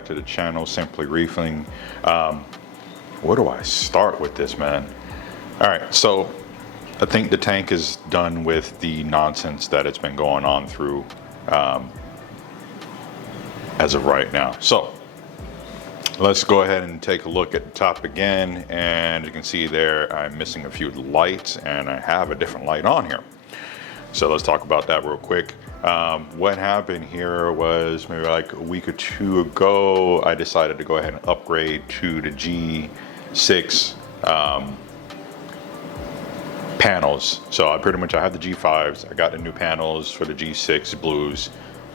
back to the channel, Simply Reefing. Where do I start with this, man? All right, so I think the tank is done with the nonsense that it's been going on through as of right now. So let's go ahead and take a look at the top again, and you can see there I'm missing a few lights, and I have a different light on here. So let's talk about that real quick. What happened here was maybe like a week or two ago, I decided to go ahead and upgrade to the G6 panels. So I have the G5s. I got the new panels for the G6 blues,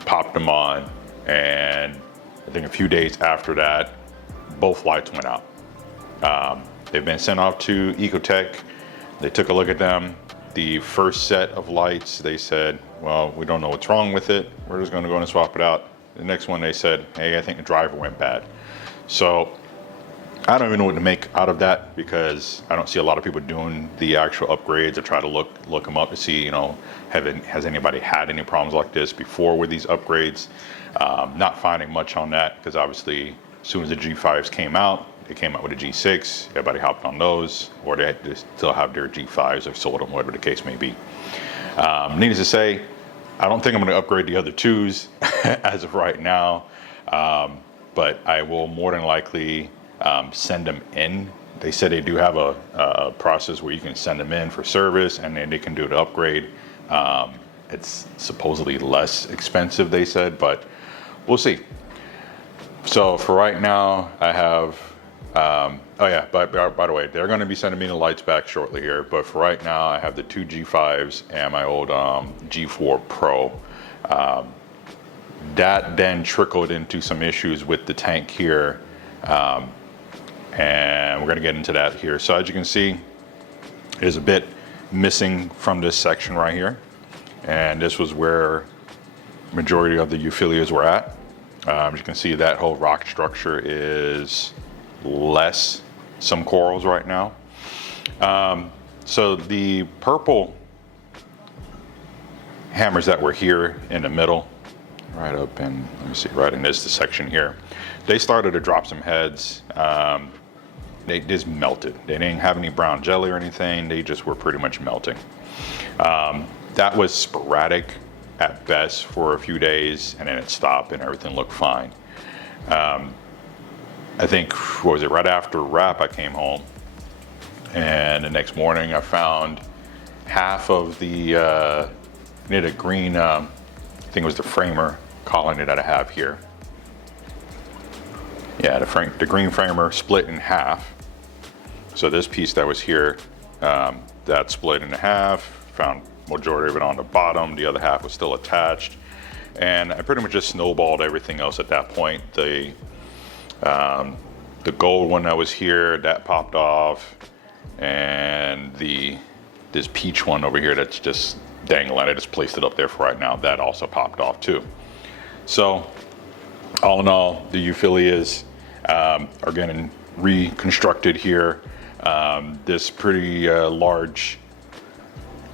popped them on, and I think a few days after that, both lights went out. They've been sent off to Ecotech. They took a look at them. The first set of lights, they said, well, we don't know what's wrong with it. We're just gonna go and swap it out. The next one, they said, hey, I think the driver went bad. So I don't even know what to make out of that, because I don't see a lot of people doing the actual upgrades. I try to look them up to see, you know, has anybody had any problems like this before with these upgrades? Not finding much on that, because obviously as soon as the G5s came out, they came out with a G6, everybody hopped on those, or they still have their G5s or sold them, whatever the case may be. Needless to say, I don't think I'm gonna upgrade the other twos as of right now, but I will more than likely send them in. They said they do have a process where you can send them in for service, and then they can do the upgrade. It's supposedly less expensive, they said, but we'll see. So for right now, I have, oh yeah, by the way, they're gonna be sending me the lights back shortly here, but for right now, I have the two G5s and my old G4 Pro. That then trickled into some issues with the tank here, and we're gonna get into that here. So as you can see, there's a bit missing from this section right here, and this was where majority of the euphyllias were at. As you can see, that whole rock structure is less some corals right now. So the purple hammers that were here in the middle, right up in, let me see, right in this section here, they started to drop some heads. They just melted. They didn't have any brown jelly or anything. They just were pretty much melting. That was sporadic at best for a few days, and then it stopped and everything looked fine. I think, what was it, right after wrap, I came home, and the next morning I found half of the, near the green, I think it was the framer colony that I have here. Yeah, the green framer split in half. So this piece that was here, that split in half, found majority of it on the bottom, the other half was still attached, and I pretty much just snowballed everything else at that point. The gold one that was here, that popped off, and this peach one over here that's just dangling, I just placed it up there for right now, that also popped off too. So all in all, the euphyllias are getting reconstructed here. This pretty large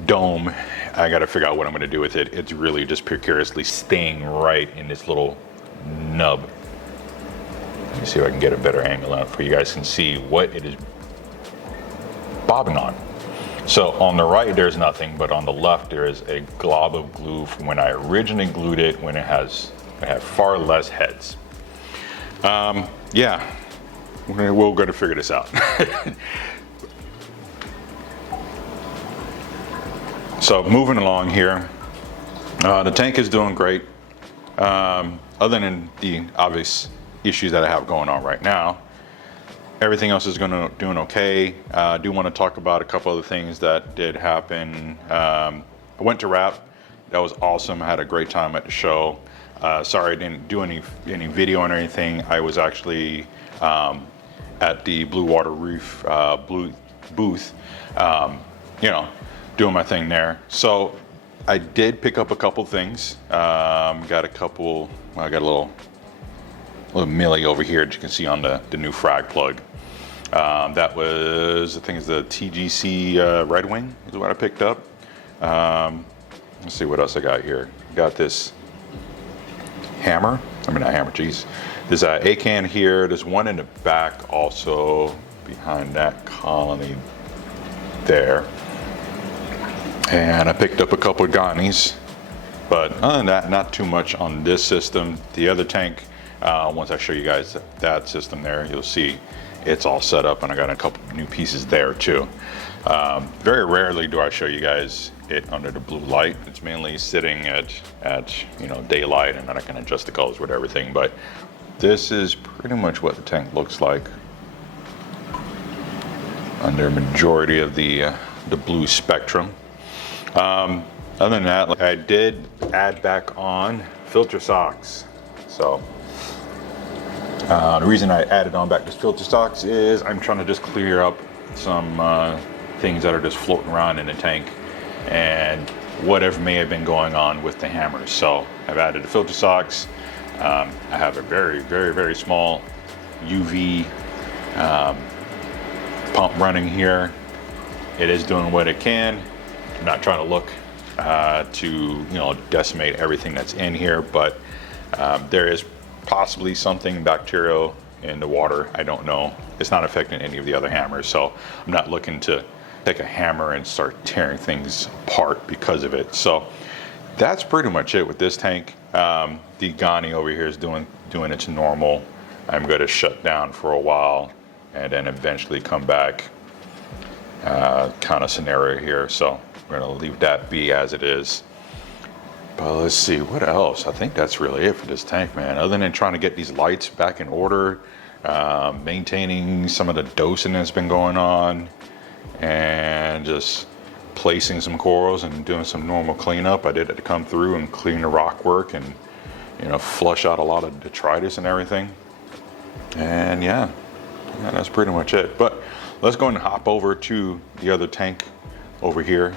dome, I gotta figure out what I'm gonna do with it. It's really just precariously staying right in this little nub. Let me see if I can get a better angle on it for you guys can see what it is bobbing on. So on the right, there's nothing, but on the left, there is a glob of glue from when I originally glued it, when it had far less heads. Yeah, we're gonna figure this out. So moving along here, the tank is doing great. Other than the obvious issues that I have going on right now, everything else is doing okay. I do want to talk about a couple other things that did happen. I went to Wrap. That was awesome. I had a great time at the show. Sorry I didn't do any video or anything. I was actually at the Blue Water Reef booth, you know, doing my thing there. So I did pick up a couple things. Got a couple, well, I got a little millie over here that you can see on the new frag plug. That was, I think it's the TGC Red Wing is what I picked up. Let's see what else I got here. Got this hammer, I mean not hammer, geez. There's a can here. There's one in the back also behind that colony there. And I picked up a couple of ganies, but other than that, not too much on this system. The other tank, once I show you guys that system there, you'll see it's all set up, and I got a couple new pieces there too. Very rarely do I show you guys it under the blue light. It's mainly sitting at you know, daylight, and then I can adjust the colors with everything. But this is pretty much what the tank looks like under majority of the blue spectrum. Other than that, I did add back on filter socks. So the reason I added on back to filter socks is I'm trying to just clear up some things that are just floating around in the tank and whatever may have been going on with the hammers. So I've added the filter socks. I have a very small UV pump running here. It is doing what it can. I'm not trying to look to, you know, decimate everything that's in here, but there is possibly something bacterial in the water. I don't know. It's not affecting any of the other hammers, so I'm not looking to take a hammer and start tearing things apart because of it. So that's pretty much it with this tank. The Gani over here is doing its normal. I'm going to shut down for a while and then eventually come back kind of scenario here. So we're going to leave that be as it is. But let's see, what else? I think that's really it for this tank, man. Other than trying to get these lights back in order, maintaining some of the dosing that's been going on, and just placing some corals and doing some normal cleanup. I did have to come through and clean the rock work and, you know, flush out a lot of detritus and everything. And yeah, that's pretty much it. But let's go and hop over to the other tank over here.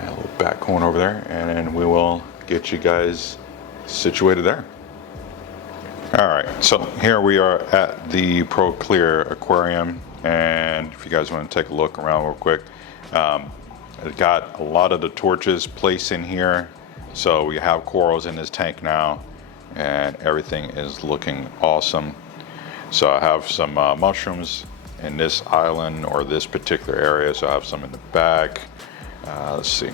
A little back corner over there, and we will get you guys situated there. All right, so here we are at the Pro Clear Aquarium, and if you guys want to take a look around real quick, I've got a lot of the torches placed in here, so we have corals in this tank now, and everything is looking awesome. So I have some mushrooms in this island or this particular area, so I have some in the back. Let's see.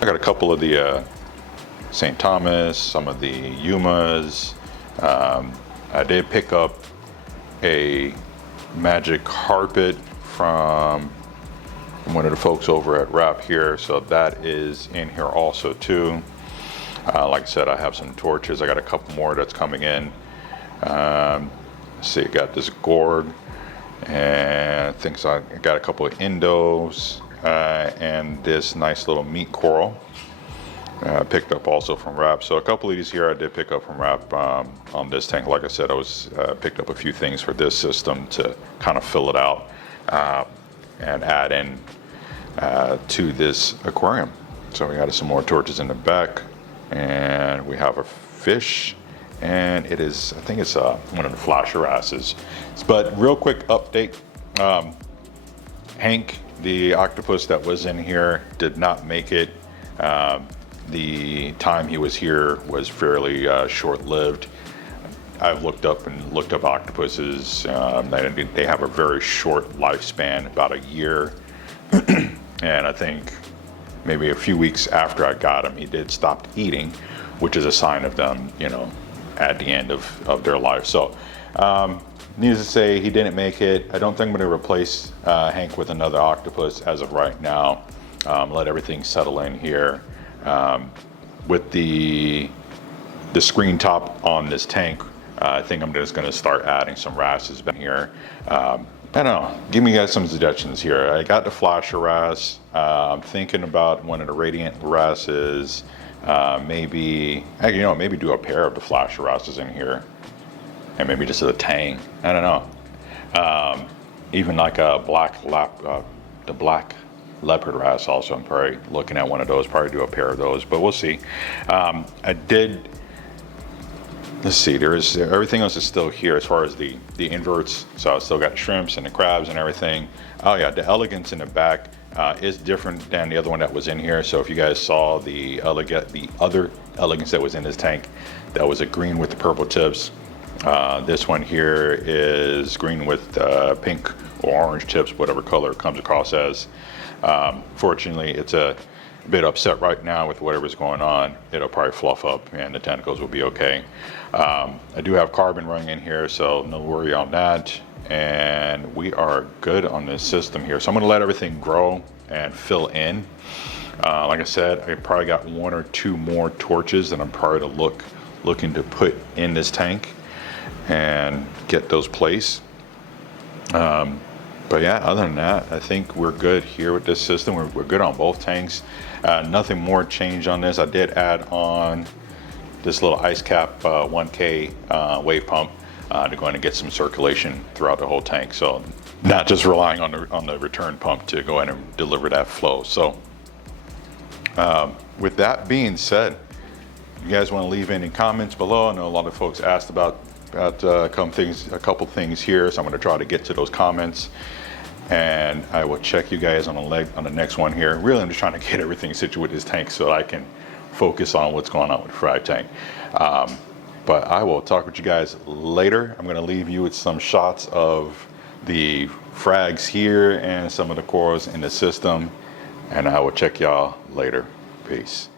I got a couple of the St. Thomas, some of the Yumas. I did pick up a magic carpet from one of the folks over at Reef here, so that is in here also too. Like I said, I have some torches. I got a couple more that's coming in. Let's see, I got this gourd, and I think so I got a couple of Indos. And this nice little meat coral picked up also from Reef. So a couple of these here I did pick up from Reef on this tank. Like I said, I was picked up a few things for this system to kind of fill it out and add in to this aquarium. So we got some more torches in the back, and we have a fish, and it is, I think it's one of the flasher asses. But real quick update, Hank, the octopus that was in here, did not make it. The time he was here was fairly short-lived. I've looked up octopuses. They have a very short lifespan, about a year. And I think maybe a few weeks after I got him, he did stop eating, which is a sign of them, you know, at the end of their life. So needless to say, he didn't make it. I don't think I'm going to replace Hank with another octopus as of right now. Let everything settle in here. With the screen top on this tank, I think I'm just going to start adding some wrasses back here. I don't know. Give me guys some suggestions here. I got the flasher wrasse. I'm thinking about one of the radiant wrasses. Maybe do a pair of the flasher wrasses in here. And maybe just a tang. I don't know. Even like a the black leopard wrasse also. I'm probably looking at one of those. Probably do a pair of those, but we'll see. Let's see. Everything else is still here as far as the inverts. So I still got shrimps and the crabs and everything. Oh yeah, the elegance in the back is different than the other one that was in here. So if you guys saw the other elegance that was in this tank, that was a green with the purple tips. This one here is green with pink or orange tips, whatever color it comes across as. Fortunately, it's a bit upset right now with whatever's going on. It'll probably fluff up and the tentacles will be okay. I do have carbon running in here, so no worry on that. And we are good on this system here. So I'm gonna let everything grow and fill in. Like I said, I probably got 1 or 2 more torches that I'm probably looking to put in this tank and get those placed. But yeah, other than that, I think we're good here with this system. We're good on both tanks. Nothing more changed on this. I did add on this little ice cap 1K wave pump to go in and get some circulation throughout the whole tank. So not just relying on the return pump to go in and deliver that flow. So with that being said, you guys want to leave any comments below? I know a lot of folks asked about a couple things here, so I'm going to try to get to those comments, and I will check you guys on the next one here. Really, I'm just trying to get everything situated with this tank so I can focus on what's going on with the frag tank. But I will talk with you guys later. I'm going to leave you with some shots of the frags here and some of the corals in the system, and I will check y'all later. Peace.